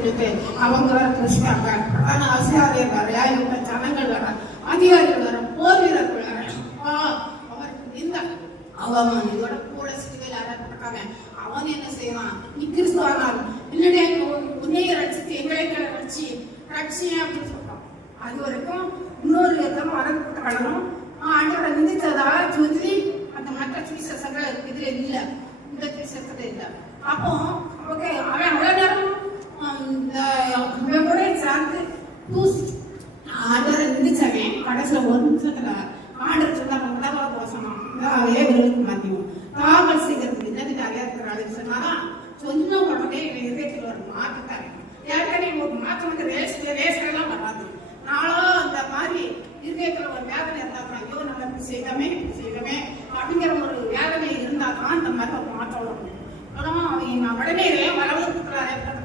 சொல்லிட்டு அவங்க வேற பேசுறாங்க. ஆனா ஆசிரியர் வேறையா, இவங்க ஜனங்கள் வேற, அதிகாரிகள் வேற, போர் வீரர்கள் வேற. அவருக்கு இந்த அவன் இதோட கூட சிலுவையில் அறையப்பட்டிருக்காங்க. அவன் என்ன செய்வான்? நீ கிறிஸ்துவானால் என்னுடைய உன்னைய ரட்சித்து எங்களை ரட்சிய அப்படின்னு சொல்றான். அது வரைக்கும் இன்னொரு விதம் வரப்பட்ட கடனும் ஆண்டோட நிந்தித்ததாக சொல்லி அந்த மற்ற சுவிசேஷங்கள் இதுல இல்ல, இந்த சுவிசேஷத்துல இல்ல. அப்போ ஓகே, அவன் அவ்வளவு நேரம் இந்த சார்ந்து தூசி ஆண்டோட நிந்திச்சவன் கடைசியில ஒரு நிமிஷத்துல ஆண்டர் சொன்னாங்க முதலாவது வசனம் ஏவர்களுக்கு மதியம் காவல் செய்கிறதுக்கு என்னது நிறைய இருக்கிறாள் சொன்னாதான் சொன்ன உடனே இதயத்தில் ஒரு மாற்றத்தாரு. ஏற்கனவே ஒரு மாற்றம் வந்து ரேசெல்லாம் வராது. நாளும் அந்த மாதிரி இதயத்துல ஒரு வேதனை இருந்தா ஐயோ நம்ம செய்தமே அப்படிங்கிற ஒரு வேதனை இருந்தா தான் அந்த மாதிரி ஒரு மாற்றம் வரும். ஆனா அவன் உடனே வளர்ந்துருக்கிற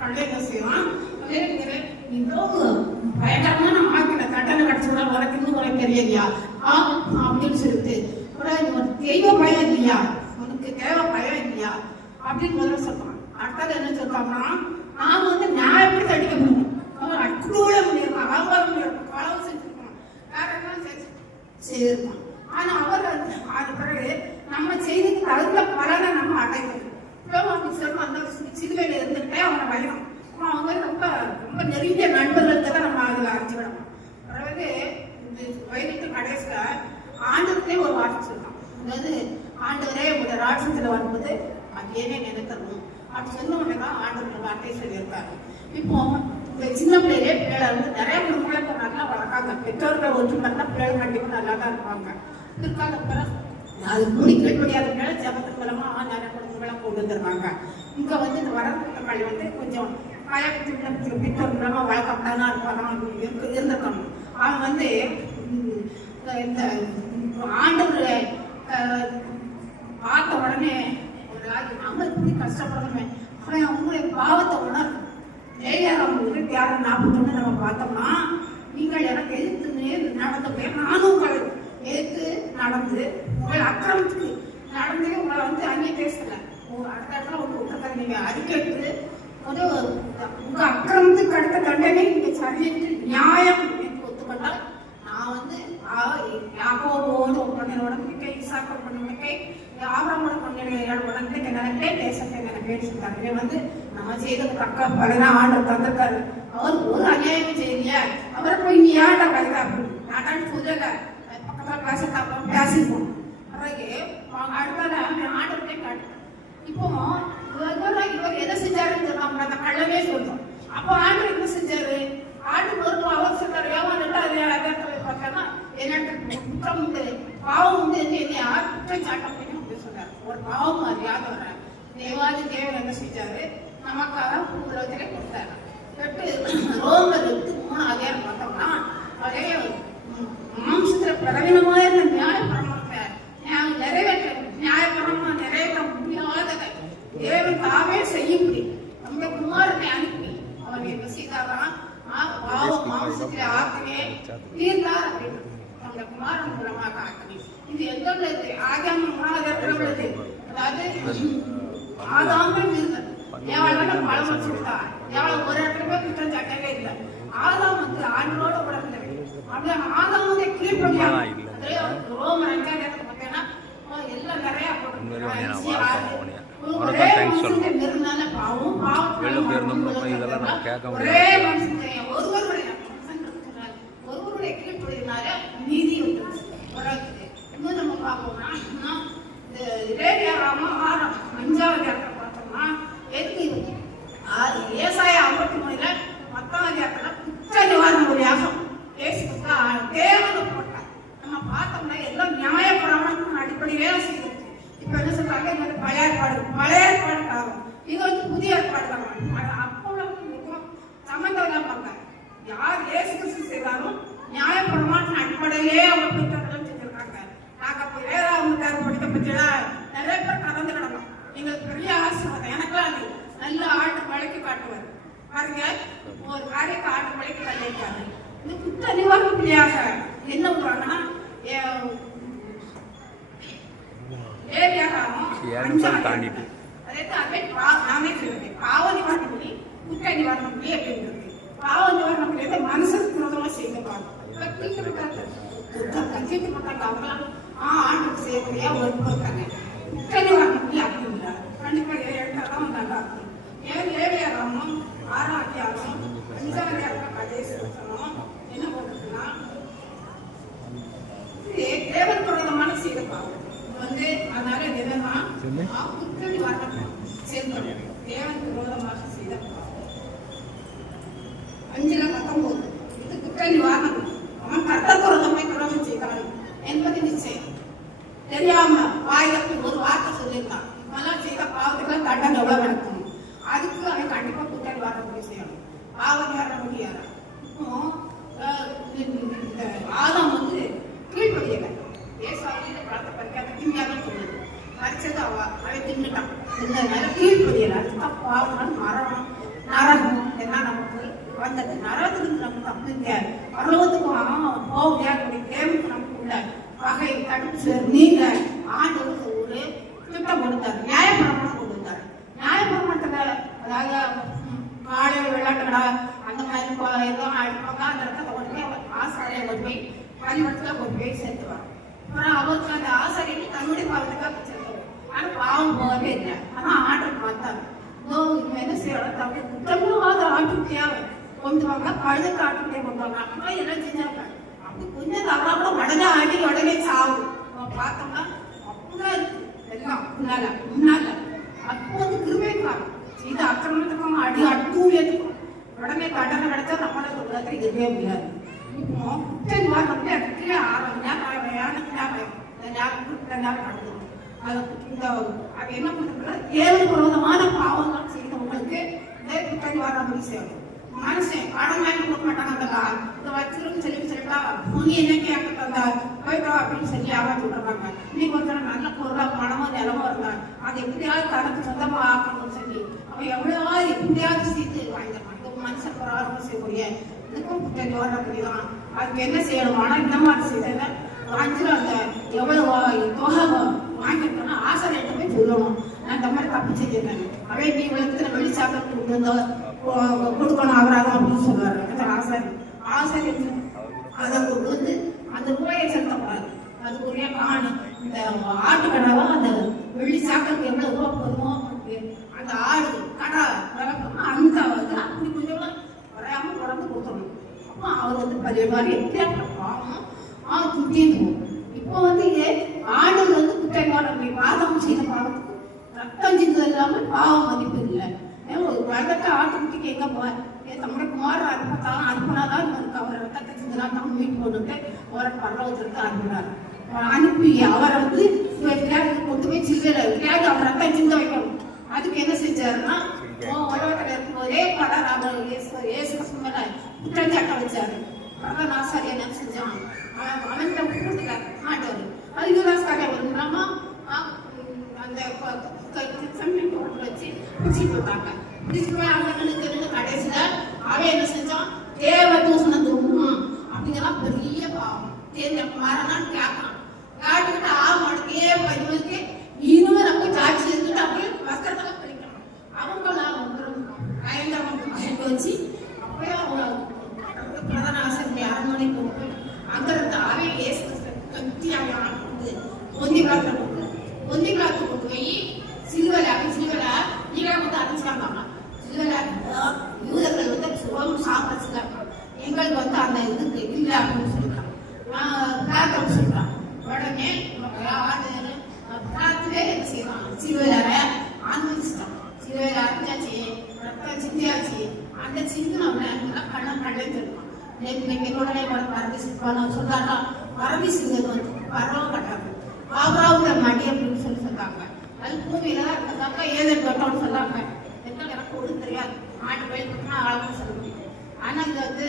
கல்லை என்ன செய்வான்? பயங்கரமான ஆக்கின கட்டணம் கிடைச்சா உனக்கு இன்னும் உனக்கு தெரியலையா அப்படின்னு சொல்லிட்டு தெய்வ பயம் இல்லையா, உனக்கு தேவை பயம் இல்லையா அப்படின்னு முதல்ல சொல்றான். அடுத்தது என்ன சொல்றாங்கன்னா, நாம வந்து நியாயப்படி தடிக்க முடியும், அக்கூட முடியும், அவங்க முடியும், களவு செஞ்சிருக்கோம், வேற என்ன செய்திருக்கோம். ஆனா அவர் அது பிறகு நம்ம செய்திக்கு தகுந்த பலனை நம்ம அடையணும். சொல்லுவோம் அந்த சிலுவையில இருந்துகிட்டே அவனை பயம். அவங்க ரொம்ப ரொம்ப நெருங்கிய நண்பர்களுக்கு தான் நம்ம அதில் அறிஞ்சுவிடணும். பிறகு வயதுக்கு கடைசியில ஆண்டவரே ஒரு வார்த்தை சொல்லலாம். அதாவது ஆண்டவரே உங்க ராட்சத்துல வரும்போது அது ஏனே நினைக்கணும் அப்படி சொன்ன உடனே தான் ஆண்டவர் வார்த்தையை சொல்லியிருக்காரு. இப்போ இந்த சின்ன பிள்ளைகளே பிள்ளைகளை வந்து நிறைய குடும்பங்களை நல்லா வளர்க்காங்க. பெற்றோர்கள் ஒற்றுமைனா பிள்ளைகள் கண்டிப்பாக நல்லா தான் இருப்பாங்க. பிற்கால பிறகு அது முடிக்க முடியாத பிள்ளை ஜபத்தின் மூலமா நிறைய குடும்பங்களை கொண்டு வந்துருவாங்க. இங்க வந்து இந்த வரக்கூடிய பள்ளி வந்து கொஞ்சம் பெற்றோர் மூலமா வளர்க்கப்பட்டா இருந்திருக்கணும். அவன் வந்து இந்த ஆண்டவரை பார்த்த உடனே ஒரு நம்ம எப்படி கஷ்டப்படணுமே, அவன் அவங்களுடைய பாவத்தை உணர்வு. ஏழாம் 26:41 நம்ம பார்த்தோம்னா, நீங்கள் எனக்கு எதிர்த்து நடந்த பேர் நானும் உங்களை எதிர்த்து நடந்து உங்கள் அக்கிரமத்துக்கு நடந்து உங்களை வந்து அங்கே பேசல. அடுத்த இடத்துல ஒரு குற்றத்தை நீங்க அறிக்கைக்கு ஒரு உங்க அக்கிரமத்துக்கு அடுத்த தண்டனை நீங்க சரியென்று நியாயம் என்று ஒத்துக்கொண்டால் நான் வந்து யாக்கோபோடு பண்ணின உடன்படிக்கை, ஈசாக்கோடு பண்ண உடன்படிக்கை, ஆபிரகாமோடு பண்ணின உடன்படிக்கை நினைப்பே தேசத்தை நினைப்பே சொல்றாங்க. இதை வந்து நம்ம செய்தது தக்க பலனா ஆண்டவர் தந்திருக்காரு. அவர் ஒரு அநியாயம் செய்யலைய, அவரை போய் நீ ஏன்டா கருத அப்படின்னு நான் சொல்லல. பக்கத்துல பேசிப்போம். பிறகு அடுத்த ஆண்டவர்கிட்டே காட்டு. இப்போ இவர் எதை செஞ்சாருன்னு சொல்றாங்க, அந்த கள்ளவே சொல்றோம். அப்போ ஆண்டவர் என்ன செஞ்சாரு? ஆண்டு ஒரு அவர் சொல்றாரு, ஏமாந்துட்டா பார்த்தோன்னா என்ன குற்றம் உண்டு, பாவம் உண்டு என்று என்னை யார் குற்றம் சாட்ட முடியும் அப்படின்னு சொல்றாரு. ஒரு பாவம் அறியாதவர தேவாதி தேவன் என்ன செஞ்சாரு? நமக்காக உலகத்திலே கொடுத்தாரு. ரோமர் 8:3 பார்த்தோம்னா அதே மாம்சத்துல பிரகடனமாக இருந்த நியாயப்பிரமாணத்தை நிறைவேற்ற நிறைவேற்ற முடியாததை தேவன் தாவே செய்ய முடியும். அந்த குமாரனை அனுப்பி அவர் என்ன செய்தாராம்? பாவம் மாம்சத்திலே ஆக்கினே தீர்ந்தார் அப்படின்னு அந்த குமாரன் மூலமாக ஆக்கினி. இது எங்க உள்ளது? ஆதாம் 3 உள்ளது. அதாவது ஆதாம் இருந்தது எவ்வளவு பழம் வச்சுட்டா எவ்வளவு ஒரு இடத்துல குற்றம் சாட்டவே இல்லை. ஆதாம் வந்து ஆண்டோட உடம்புல அப்படியே ஆதாம் வந்து கீழ்படியா ரோமர் 2 பார்த்தீங்கன்னா எல்லாம் நிறைய ஒருவருடைய கீழ்ப்படினால நீதி வந்துருச்சு. இன்னும் நம்ம பார்ப்போம்னா ஆறாம் 5வது இடத்துல பார்த்தோம்னா எதுக்கு ஏசாயா 53 10வது இடத்துல குற்ற நிவாரண ஒரு யாகம் தேவனை போட்டார். நம்ம பார்த்தோம்னா எல்லாம் நியாய பிரமாணத்தின் அடிப்படையிலே செய்யுது. இப்ப என்ன சொல்றாங்க? பழைய ஏற்பாடு காலம், இது வந்து புதிய ஏற்பாடு காலம். அப்போ சம்பந்தம் இல்லாம யார் இயேசு கிறிஸ்து செய்தாலும் நியாய பிரமாணத்தின் அடிப்படையிலே அவங்க பெற்றோர்களும் செஞ்சிருக்காங்க. நாங்க அப்ப 7வது படிக்க பற்றியா நிறைய பேர் கலந்து கிடந்தோம். எங்களுக்கு பெரிய ஆசீர்வாதம். எனக்குலாம் அது நல்ல ஆட்டு மழைக்கு காட்டுவார் பாருங்க. ஒரு காரியத்தை ஆட்டு மழைக்கு கல்லிருக்காரு. இந்த குற்ற நிவாரண பிள்ளையாக என்ன பண்ணுவாங்கன்னா பாவ நிவாரணி குற்ற நிவாரணம் அப்படின்னு இருக்கு. பாவ நிவாரணம் மனுஷனுக்கு விரோதமா செய்யப்பாங்க. கட்சிக்கு போட்டாங்க அவங்களாம் ஆண்டுக்கு செய்யக்கூடிய ஒரு பொருட்காங்க. குற்ற நிவாரணம் அப்படிங்கிறாங்க. கண்டிப்பா எடுத்தாதான் நல்லா இருக்கும். ஏன் லேவியாரமும் 6ஆம் அதிகாரம் 5ஆம் அதிகாரம் கடைசி வசனம் என்ன போட்டிருக்குன்னா, தேவன் விரோதமான செய்யப்பாங்க அதனால என்னன்னா குற்ற நிவாரணம் செயல்படும். தேவன் விரோதமாக செய்த 5:19 இது குற்ற நிவாரணம். அவன் கர்த்தர் விரோதமாய் குற்றம் செய்தான் என்பது நிச்சயம். தெரியாம வாய்க்கு ஒரு வார்த்தை சொல்லியிருந்தான். இதெல்லாம் செய்த பாவத்துக்கு தண்டனை எவ்வளவு நடக்கும், அதுக்கு அவன் கண்டிப்பா குற்ற நிவாரணம் செய்யணும். பாவ நிவாரணம் முடியாது. இப்போ ஆதாம் கீழ்படியல ஏசாவில பழத்தை பறிக்காத திங்காதான் சொல்லுது. பறிச்சது அவன் தின்னுட்டான். இந்த கீழ்படியல அதுதான் பாவம் மரணம் நரகம் எல்லாம் நமக்கு வந்தது. நரகத்துக்கு நமக்கு தப்புங்க பரலோகத்துக்கும் போக தேவனுக்கு நமக்கு உள்ள வகை தடுப்பு நீங்க ஆண்டவருக்கு ஒரு திட்டம் கொடுத்தாரு. நியாயப்பிரமாணம் கொண்டு வந்தாரு. நியாயப்பிரமாணத்துல அதாவது காலையில் விளையாட்டுகளா அந்த மாதிரி எதுவும் அடிப்பாங்க. அந்த இடத்துல கொண்டு போய் ஆசாரியை கொண்டு போய் பள்ளிக்கூடத்துல கொண்டு போய் சேர்த்துவாங்க. அப்புறம் அவருக்கு அந்த ஆசாரியை தன்னுடைய பாவத்துக்காக சேர்த்துவாங்க. ஆனா பாவம் போகவே இல்லை. ஆனா ஆண்டவர் பார்த்தாரு. என்ன செய்யணும் குற்றமாக ஆட்டுக்குட்டியாக கொண்டு வாங்க, பழுதுக்கு ஆட்டுக்குட்டியை கொண்டு வாங்க. அப்பதான் எல்லாம் செஞ்சாங்க. அப்படி கொஞ்சம் தவறா கூட உடனே ஆடி உடனே சாகும். பார்த்தோம்னா அப்படிதான் இருக்கு எல்லாம் முன்னால. அப்போ கிருபைக்காக இது அக்கிரமத்துக்கும் அடி அட்டூழியத்துக்கும் உடனே தண்டனை கிடைச்சா நம்மள சொல்றதுக்கு இருக்கவே முடியாது. இப்போ குற்ற நிவாரணம் அதுக்கே 6 மணி நேரம் நடந்தது. அது என்ன பண்றது, ஏழு விரோதமான பாவங்கள் செய்தவங்களுக்கு குற்ற நிவாரணம் செய்யணும். மனுஷன் கடன் வாங்கி கொடுக்க மாட்டாங்க. இதை வச்சிருந்து சொல்லிட்டா நீ என்ன கேட்க தந்தா போயிட்டா அப்படின்னு சொல்லி அவன் சொல்றாங்க. நீ கொஞ்சம் நல்ல பொருளா பணமோ நிலமோ இருந்தா அதை எப்படியாவது தனக்கு சொந்தமா ஆக்கணும்னு சொல்லி அவன் எவ்வளவு எப்படியாவது சீட்டு வாங்கிடுறான். மனுஷன் போராட்டம் செய்யக்கூடிய இதுக்கும் குற்ற நிவாரணம் பண்ணிதான். அதுக்கு என்ன செய்யணும், ஆனா இந்த மாதிரி செய்தத வாங்கிட்டு அந்த எவ்வளவு தொகை வாங்கிட்டோம்னா ஆசிரியர்கிட்ட போய் சொல்லணும். நான் இந்த மாதிரி தப்பு செஞ்சிருக்கேன், அவன் நீ விளக்கத்துல வெளிச்சாக்க கொடுக்கணும் அவராக அப்படின்னு சொல்லுவாரு ஆசிரியர். ஆசிரியர் அதை கொண்டு வந்து அந்த ரூபாயை செலுத்தக்கூடாது. அதுக்குரிய காணு இந்த ஆட்டுக்கடாவா அந்த வெள்ளி சாக்கத்துக்கு எவ்வளவு ரூபா போதுமோ அந்த ஆடு கடை வளர்க்கணும். அந்த அப்படி கொஞ்சம் வரையாம தொடர்ந்து கொடுத்துடணும். அப்போ அவர் பதிவாரி எப்படி பாவம் குட்டிடுவோம். இப்போ ஆடு குற்ற நிவாரணம் பாதம் செய்த பாவத்துக்கு ரத்தம் சிந்தது இல்லாம பாவம் மதிப்பு இல்லை. வளர்த்த ஆட்டுக்குட்டிக்கு எங்க தம்முடைய குமார் அனுப்பத்தான் அனுப்பினாதான் அவரை ரத்தத்தை சிந்தனா தான் மீட்டு போட்டுட்டு அவரை பரலோகத்திற்கு அனுப்பினார். அனுப்பி அவரை கொண்டு போய் சில்லையில அவர் ரத்தம் சிந்த வைக்கணும். அதுக்கு என்ன செஞ்சாருன்னா உலகத்துல இருக்கும்போதே பலர் அவர் இயேசு மேல குற்றச்சாட்டை வச்சாரு. அதான் ஆசாரியா என்ன செஞ்சான், அவன் கூட்டுல ஆண்டவர் அது யூராஸ்காரியா வருமா அந்த வச்சு பிடிச்சி போட்டாங்க. பிடிச்சி போய் அவங்க கடைசியில அவன் என்ன செஞ்சான், தேவ தூசணம் தூணும் அப்படிங்கலாம் பெரிய பாவம் மரணான்னு கேட்கான். கேட்டுக்கிட்டு அவனுக்கே பதிவுக்கு இன்னும் நம்ம சாட்சி இருந்துட்டு அப்படியே வஸ்திரத்துல பிடிக்கணும். அவங்களாம் வச்சு அப்படியே அவங்க பிரதான ஆசிரியர் அரண்மனைக்கு போய் அங்க இருந்து அவன் ஏசு கத்தி அவன் ஒந்தி காலத்துல கொண்டு போய் சிலுவல நீங்க அடிச்சுக்காங்க. சிலுவல யூதர்கள் சாப்பிட எங்களுக்கு அந்த இதுக்கு இல்லை அப்படின்னு சொல்லிட்டான். சொல்றான் உடனே பிரார்த்தனை என்ன செய்யலாம், சிலுவையில அனுமதிச்சிட்டான். சிலுவையில அரைஞ்சாச்சு, ரத்தம் சிந்தியாச்சு. அந்த சிந்தனை கண்ணம் கண்டெடுத்துருக்கான். உடனே பரதேசிப்பான சொல்றாங்க. பரதேசிங்கிறது பரவம் கட்டாங்க. பாபாவுங்கிற மடி அப்படின்னு சொல்லி சொல்றாங்க. அது பூமியில தான் இருக்கிறதாங்க ஏதோ கட்டோம்னு சொல்றாங்க. எனக்கு ஒன்றும் தெரியாது. ஆட்டு பயிர்னா ஆளுன்னு சொல்ல முடியும். ஆனா இது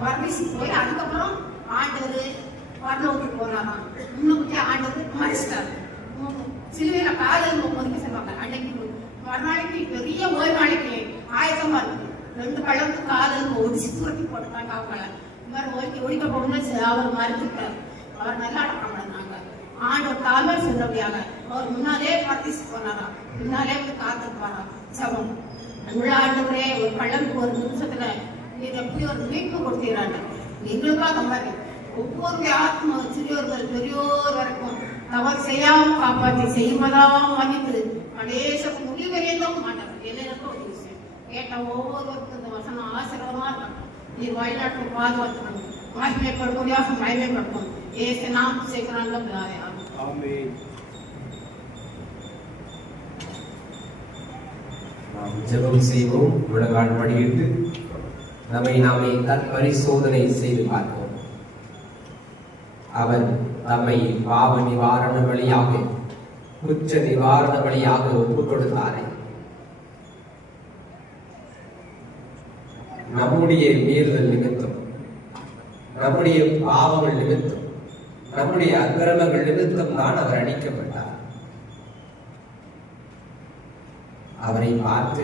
பரதேசி போய் அதுக்கப்புறம் ஆண்டவர் பரலோகத்துக்கு போனாராம். முன்னுக்கு ஆண்டவர் மறைச்சிட்டாரு. சிலுவையில காதல் ஒதுக்க சொல்லுவாங்க. அன்னைக்கு மறுநாளைக்கு பெரிய ஓய்வு நாளைக்கு ஆயத்தமா இருக்கு. 2 பழக்கு காதல் ஒடிச்சு தூரத்தி போட்டுட்டாங்க. அவங்கள இந்த மாதிரி ஒழிக்க போகணும்னு அவர் மறுத்துட்டார். அவர் நல்லா அடக்கம் பண்ணாங்க. ஆண்டவர் தாழ்வா சொல்ல முடியாங்க. அவர் முன்னாலே பரதேசி போனாராம். முன்னாலே காத்துப்பாராம். சபம் உள்ள ஆண்டவரே ஒரு பள்ளம் ஒரு நிமிஷத்துல நீர் எப்படி ஒரு மீட்பு கொடுத்தீராங்க. எங்களுக்கும் அந்த மாதிரி ஒவ்வொரு ஆத்மா சிறியோர்கள் பெரியோர் வரைக்கும் தவறு செய்யாம காப்பாற்றி செய்வதாக மன்னித்து கணேசக்கு முடிவரையும் மாட்டாங்க. எல்லாருக்கும் ஒரு விஷயம் கேட்ட ஒவ்வொருவருக்கும் இந்த வசனம் ஆசீர்வாதமா இருக்கணும். நீர் வழிநாட்டில் பாதுகாத்துக்கணும். மகிமைப்படும்படியாக மகிமைப்படுத்தும். ஏசு நாம் சேர்க்கிறாங்க. நாம் ஜெபம் செய்வோம். முழங்கால் படியிட்டு நம்மை நாமே பரிசோதனை செய்து பார்ப்போம். அவர் நம்மை பாவ நிவாரண வழியாக குற்ற நிவாரண வழியாக ஒப்புக் கொடுத்தாரே. நம்முடைய மீறுதல் நிமித்தம், நம்முடைய பாவங்கள் நிமித்தம், நம்முடைய அக்கிரமங்கள் நிமித்தம் தான் அவர் அடிக்கப்பட்டார். அவரை பார்த்து